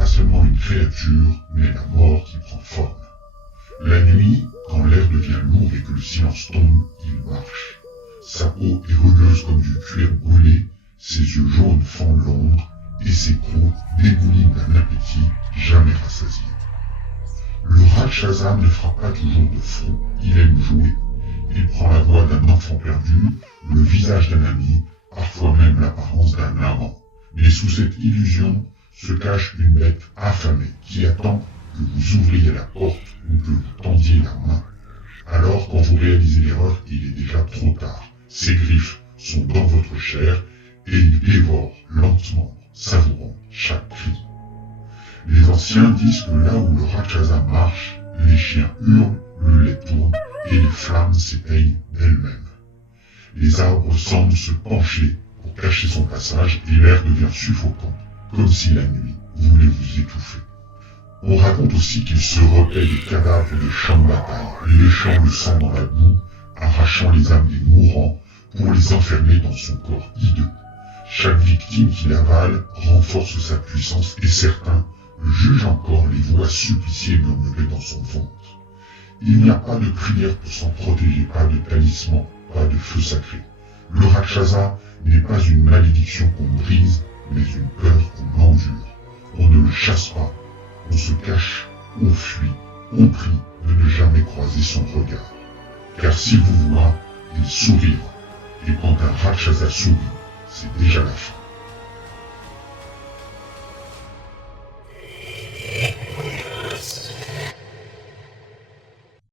pas seulement une créature, mais la mort qui prend forme. La nuit, quand l'air devient lourd et que le silence tombe, il marche. Sa peau est rugueuse comme du cuir brûlé, ses yeux jaunes font l'ombre, et ses crocs dégoulinent d'un appétit jamais rassasié. Le Rakshasa ne frappe pas toujours de front, il aime jouer. Il prend la voix d'un enfant perdu, le visage d'un ami, parfois même l'apparence d'un amant. Mais sous cette illusion se cache une bête affamée qui attend que vous ouvriez la porte ou que vous tendiez la main. Alors, quand vous réalisez l'erreur, il est déjà trop tard. Ses griffes sont dans votre chair et il dévore lentement, savourant chaque cri. Les anciens disent que là où le Rakshasa marche, les chiens hurlent, le lait tourne et les flammes s'éteignent d'elles-mêmes. Les arbres semblent se pencher pour cacher son passage et l'air devient suffocant, comme si la nuit voulait vous étouffer. On raconte aussi qu'il se repaît des cadavres des champs de bataille, léchant le sang dans la boue, arrachant les âmes des mourants pour les enfermer dans son corps hideux. Chaque victime qu'il avale renforce sa puissance et certains jugent encore les voix suppliciées murmurées dans son ventre. Il n'y a pas de prière pour s'en protéger, pas de talisman, pas de feu sacré. Le Rakshasa n'est pas une malédiction qu'on brise, mais une peur qu'on endure. On ne le chasse pas, on se cache, on fuit, on prie de ne jamais croiser son regard. Car s'il vous voit, il sourira. Et quand un Rakshasa sourit, c'est déjà la fin.